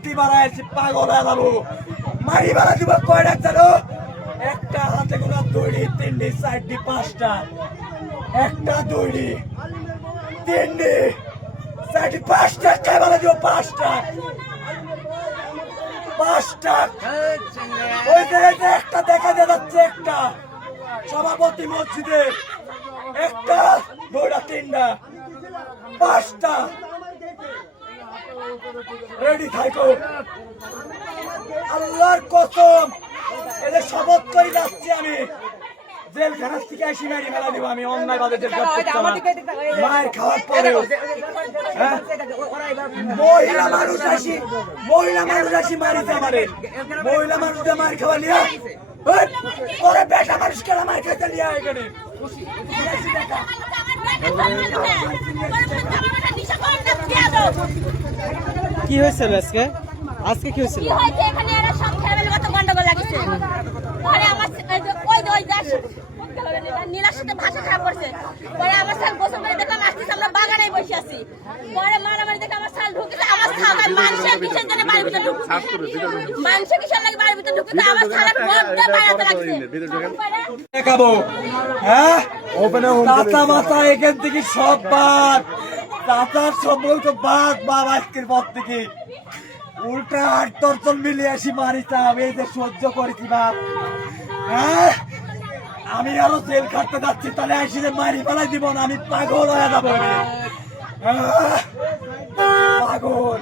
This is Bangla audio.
শক্তি বাড়াইছি, পাগল হয়ে যাবো। মারি বাড়া দিব কয়টা জানো? একটা হাতে গোনা দুইটি, তিনটি, চারটি, পাঁচটা। একটা দুইটি, তিনটি, চারটি, পাঁচটা। কে বাড়া দিব? পাঁচটা, পাঁচটা। ওই যে একটা দেখা যাচ্ছে, একটা সভাপতি মসজিদে, একটা দুইটা, তিনটা, পাঁচটা। রেডি থাকো। আল্লাহর কসম, এদের শপথ করে যাচ্ছি আমি, জেলখানা থেকে আসি মারি মেলা দিব আমি। অন্যায় বাদে মায়ের খাওয়ার পরেও মহিলা মানুষ আসি, মহিলা মানুষ আসি মারিতে আমারে। মহিলা মানুষদের মার খাওয়া নিয়ে পরে বেটা মানুষ কেনা মার খেতে নিয়ে এখানে কি হয়েছিল আজকে? আজকে কি হয়েছিল? এখানে এরা সব ফ্যামিলিগত গন্ডগোল লাগিছে। পরে আমার ওই নীলার সাথে ভাষা খারাপ করছে। পরে আমার সাল গোসল করে দেখলাম আসতেছে, আমরা বাগানে বসে আছি। পরে মারামারি দেখে আমার সাল ঢুকেছে, আমার খাওয়ায় মানুষের কিসের জন্য বাড়ির ভিতরে ঢুকছে, মানুষের কিসের লাগে বাড়ির ভিতরে ঢুকছে, আমার সালের মধ্যে বাইরে লাগছে। দেখাবো হ্যাঁ, চাচা মাথা এখান থেকে সব বাদ। চাচার সম্পর্ক বাদ বাপ আজকের পর থেকে। উল্টা আট দর্শন মিলে আসি মারিতাম, এই যে সহ্য করেছি বাপ। হ্যাঁ, আমি আরো জেল খাটতে যাচ্ছি, তাহলে আসি যে মারি ফেলাই দিব না, আমি পাগল হয়ে যাবো। পাগল।